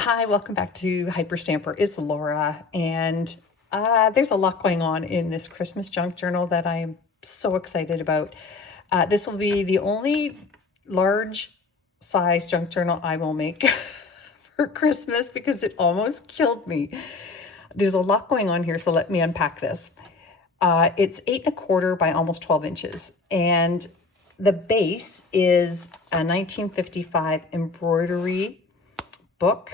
Hi, welcome back to Hyperstamper. It's Laura, and there's a lot going on in this Christmas junk journal that I'm so excited about. This will be the only large size junk journal I will make for Christmas because it almost killed me. There's a lot going on here, so let me unpack this. It's 8 1/4 by almost 12 inches, and the base is a 1955 embroidery book,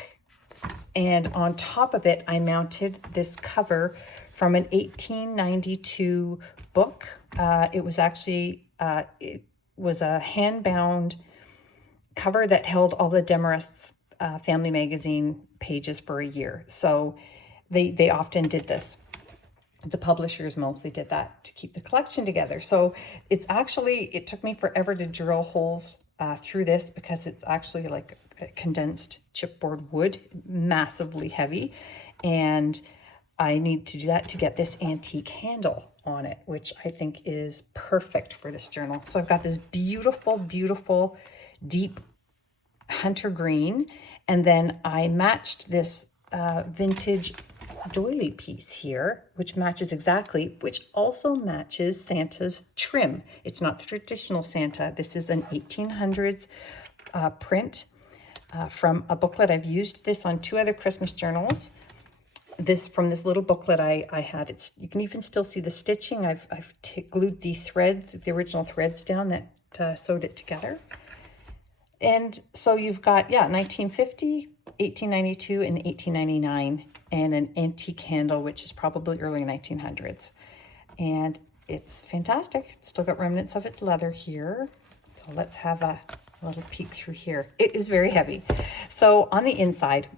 and on top of it I mounted this cover from an 1892 book. It was a hand-bound cover that held all the Demarest's family magazine pages for a year. So they often did this. The publishers mostly did that to keep the collection together. So it took me forever to drill holes through this because it's actually like a condensed chipboard wood, massively heavy. And I need to do that to get this antique handle on it, which I think is perfect for this journal. So I've got this beautiful, beautiful, deep hunter green. And then I matched this vintage doily piece here, which also matches Santa's trim. It's not the traditional Santa. This is an 1800s print from a booklet. I've used this on 2 other Christmas journals. From this little booklet I had. You can even still see the stitching. I've glued the threads, the original threads down that sewed it together. And so you've got, 1950, 1892, and 1899, and an antique handle, which is probably early 1900s. And it's fantastic. It's still got remnants of its leather here. So let's have a little peek through here. It is very heavy. So on the inside,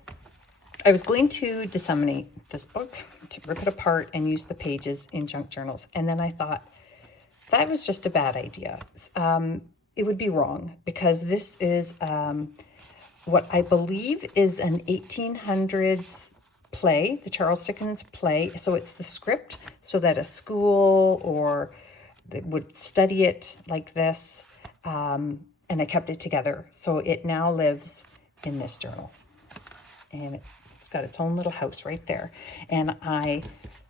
I was going to disseminate this book, to rip it apart and use the pages in junk journals. And then I thought, that was just a bad idea. It would be wrong because this is what I believe is an 1800s play, the Charles Dickens play. So it's the script so that a school or they would study it like this. And I kept it together. So it now lives in this journal. And it's got its own little house right there. And I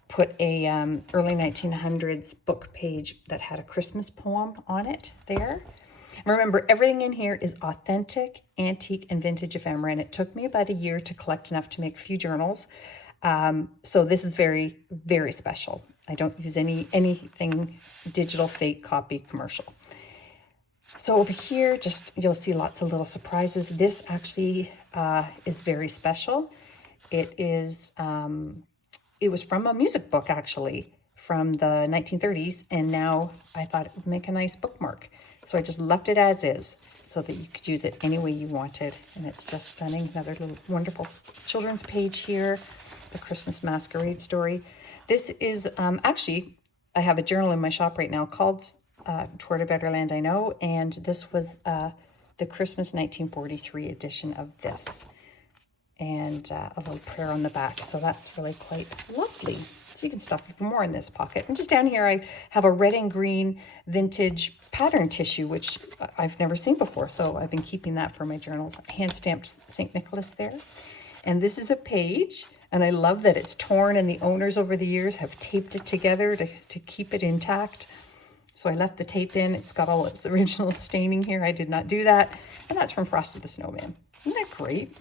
put a early 1900s book page that had a Christmas poem on it there. Remember, everything in here is authentic, antique, and vintage ephemera, and it took me about a year to collect enough to make a few journals. So this is very, very special. I don't use anything digital, fake, copy, commercial. So over here, you'll see lots of little surprises. This actually is very special. It was from a music book, actually, from the 1930s, and now I thought it would make a nice bookmark. So I just left it as is so that you could use it any way you wanted. And it's just stunning. Another little wonderful children's page here, the Christmas Masquerade story. This is actually, I have a journal in my shop right now called Toward a Better Land I Know, and this was the Christmas 1943 edition of this. And a little prayer on the back. So that's really quite lovely. So you can stuff even more in this pocket. And just down here, I have a red and green vintage pattern tissue, which I've never seen before. So I've been keeping that for my journals. Hand stamped St. Nicholas there. And this is a page. And I love that it's torn and the owners over the years have taped it together to keep it intact. So I left the tape in. It's got all its original staining here. I did not do that. And that's from Frosty the Snowman. Isn't that great?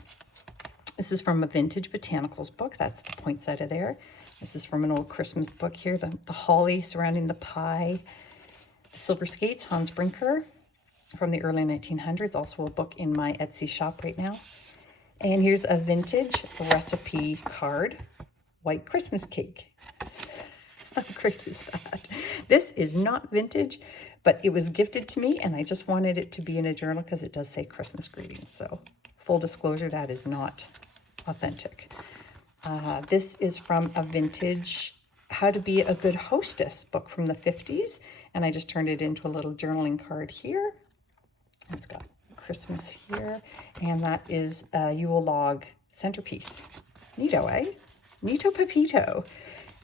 This is from a vintage botanicals book. That's the poinsettia there. This is from an old Christmas book here, the holly surrounding the pie. The Silver Skates, Hans Brinker, from the early 1900s, also a book in my Etsy shop right now. And here's a vintage recipe card, white Christmas cake. How great is that? This is not vintage, but it was gifted to me, and I just wanted it to be in a journal because it does say Christmas greetings. So full disclosure, that is not authentic. This is from a vintage How to Be a Good Hostess book from the 50s, and I just turned it into a little journaling card here. It's got Christmas here, and that is a Yule log centerpiece. Neato, eh? Neato Pepito.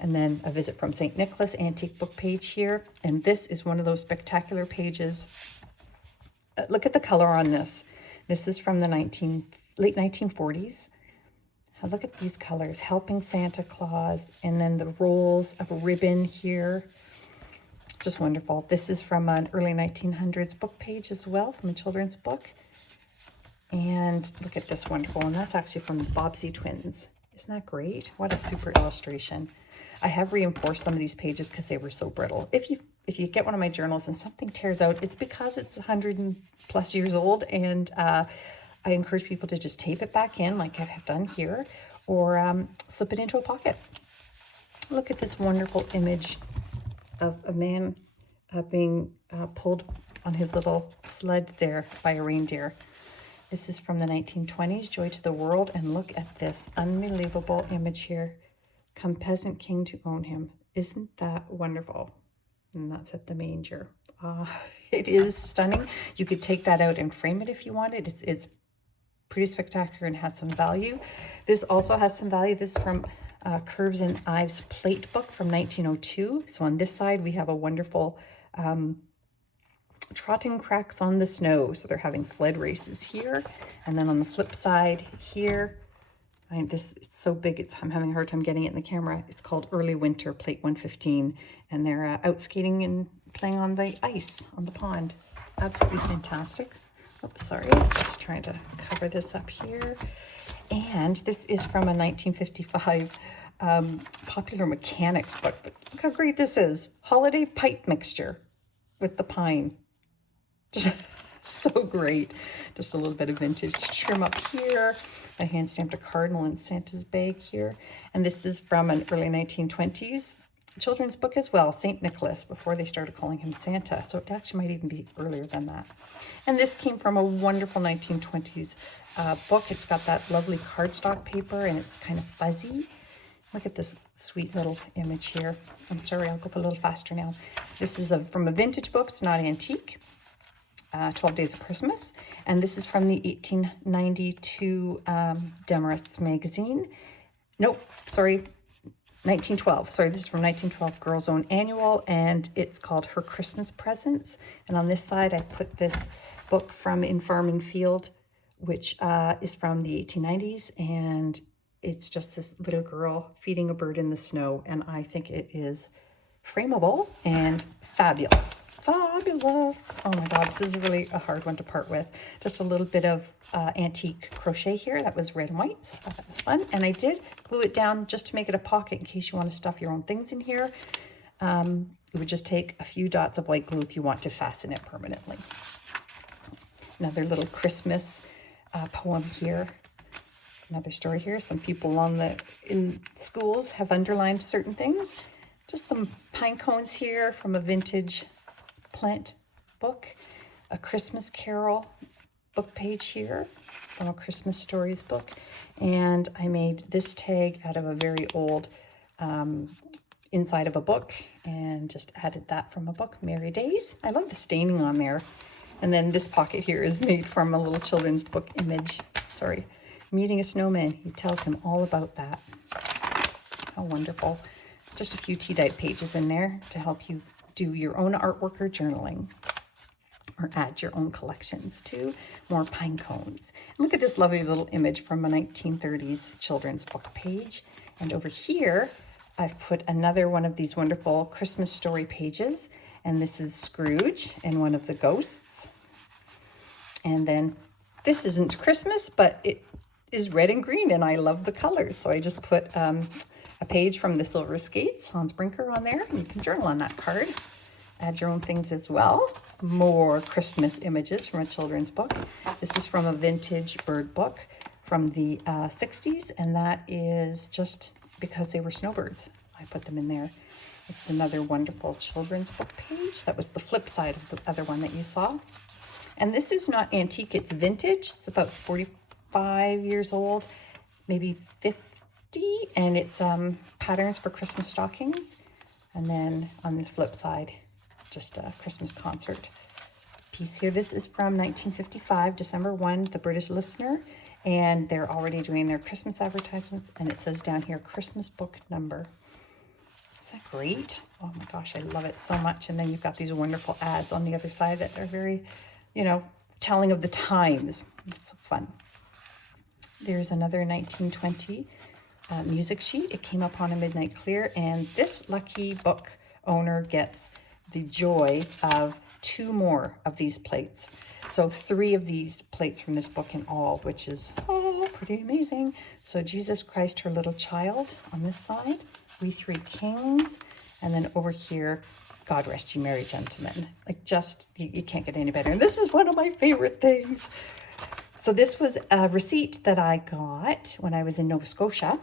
And then a visit from St. Nicholas antique book page here, and this is one of those spectacular pages. Look at the color on this. This is from the late 1940s. Look at these colors, helping Santa Claus, and then the rolls of ribbon here. Just wonderful. This is from an early 1900s book page as well, from a children's book. And look at this wonderful one. That's actually from the Bobbsey twins. Isn't that great? What a super illustration. I have reinforced some of these pages because they were so brittle. If you get one of my journals and something tears out, it's because it's 100+ years old, and I encourage people to just tape it back in like I have done here, or slip it into a pocket. Look at this wonderful image of a man being pulled on his little sled there by a reindeer. This is from the 1920s, Joy to the World, and look at this unbelievable image here. Come peasant king to own him. Isn't that wonderful? And that's at the manger. It is stunning. You could take that out and frame it if you wanted. It's pretty spectacular and has some value. This also has some value. This is from Curves and Ives plate book from 1902. So on this side, we have a wonderful trotting cracks on the snow. So they're having sled races here. And then on the flip side here, it's so big, I'm having a hard time getting it in the camera. It's called Early Winter, plate 115. And they're out skating and playing on the ice on the pond. Absolutely fantastic. Oops, sorry, just trying to cover this up here. And this is from a 1955 Popular Mechanics book. But look how great this is. Holiday pipe mixture with the pine. So great. Just a little bit of vintage trim up here. I hand stamped a cardinal in Santa's bag here. And this is from an early 1920s children's book as well, St. Nicholas, before they started calling him Santa. So it actually might even be earlier than that. And this came from a wonderful 1920s book. It's got that lovely cardstock paper and it's kind of fuzzy. Look at this sweet little image here. I'm sorry, I'll go a little faster now. This is from a vintage book. It's not antique. 12 Days of Christmas. And this is from the 1892 Demarest magazine. Nope, sorry, 1912. Sorry, this is from 1912 Girls' Own Annual, and it's called Her Christmas Presents. And on this side, I put this book from In Farm and Field, which is from the 1890s, and it's just this little girl feeding a bird in the snow, and I think it is frameable and fabulous. Fabulous. Oh my God, this is really a hard one to part with. Just a little bit of antique crochet here. That was red and white, so I thought that was fun. And I did glue it down just to make it a pocket in case you want to stuff your own things in here. It would just take a few dots of white glue if you want to fasten it permanently. Another little Christmas poem here. Another story here. Some people in schools have underlined certain things. Just some pine cones here from a vintage plant book, a Christmas Carol book page here from a Christmas Stories book, and I made this tag out of a very old inside of a book and just added that from a book, Merry Days. I love the staining on there. And then this pocket here is made from a little children's book image. Sorry, meeting a snowman. He tells him all about that. How wonderful. Just a few tea-dyed pages in there to help you do your own artwork or journaling, or add your own collections to. More pine cones. And look at this lovely little image from a 1930s children's book page. And over here, I've put another one of these wonderful Christmas story pages. And this is Scrooge and one of the ghosts. And then this isn't Christmas, but it is red and green, and I love the colors. So I just put a page from the Silver Skates, Hans Brinker, on there, and you can journal on that card. Add your own things as well. More Christmas images from a children's book. This is from a vintage bird book from the 60s, and that is just because they were snowbirds. I put them in there. This is another wonderful children's book page. That was the flip side of the other one that you saw. And this is not antique, it's vintage. It's about 45 years old, maybe 50. And it's patterns for Christmas stockings. And then on the flip side, just a Christmas concert piece here. This is from 1955, December 1, the British Listener. And they're already doing their Christmas advertisements. And it says down here, Christmas book number. Is that great? Oh my gosh, I love it so much. And then you've got these wonderful ads on the other side that are very, telling of the times. It's so fun. There's another 1920 music sheet. It came up on a midnight clear, and this lucky book owner gets the joy of 2 more of these plates. So 3 of these plates from this book in all, which is pretty amazing. So Jesus Christ, her little child on this side, we 3 kings, and then over here, God rest you merry gentlemen. Like, just, you can't get any better. And this is one of my favorite things. So this was a receipt that I got when I was in Nova Scotia,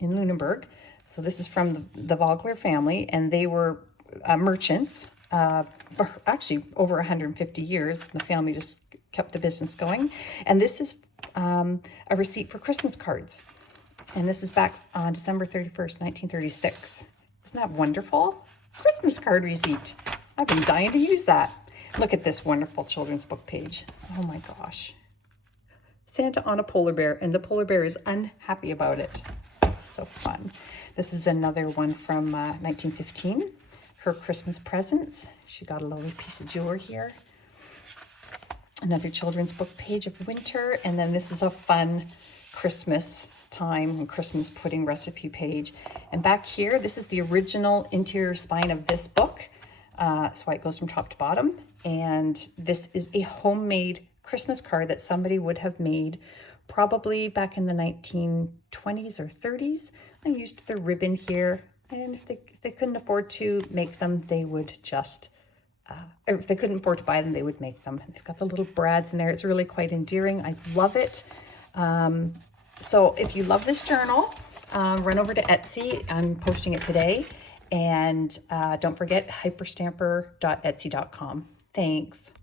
in Lunenburg. So this is from the Vogler family, and they were merchants, actually over 150 years. The family just kept the business going. And this is a receipt for Christmas cards. And this is back on December 31st, 1936. Isn't that wonderful? Christmas card receipt. I've been dying to use that. Look at this wonderful children's book page. Oh my gosh. Santa on a polar bear, and the polar bear is unhappy about it. It's so fun. This is another one from 1915. Her Christmas presents. She got a lovely piece of jewelry here. Another children's book page of winter. And then this is a fun Christmas time and Christmas pudding recipe page. And back here, this is the original interior spine of this book. That's why it goes from top to bottom. And this is a homemade Christmas card that somebody would have made probably back in the 1920s or 30s. I used the ribbon here, and if they couldn't afford to make them, they would just, or if they couldn't afford to buy them, they would make them. They've got the little brads in there. It's really quite endearing. I love it. So if you love this journal, run over to Etsy. I'm posting it today. And don't forget hyperstamper.etsy.com. Thanks.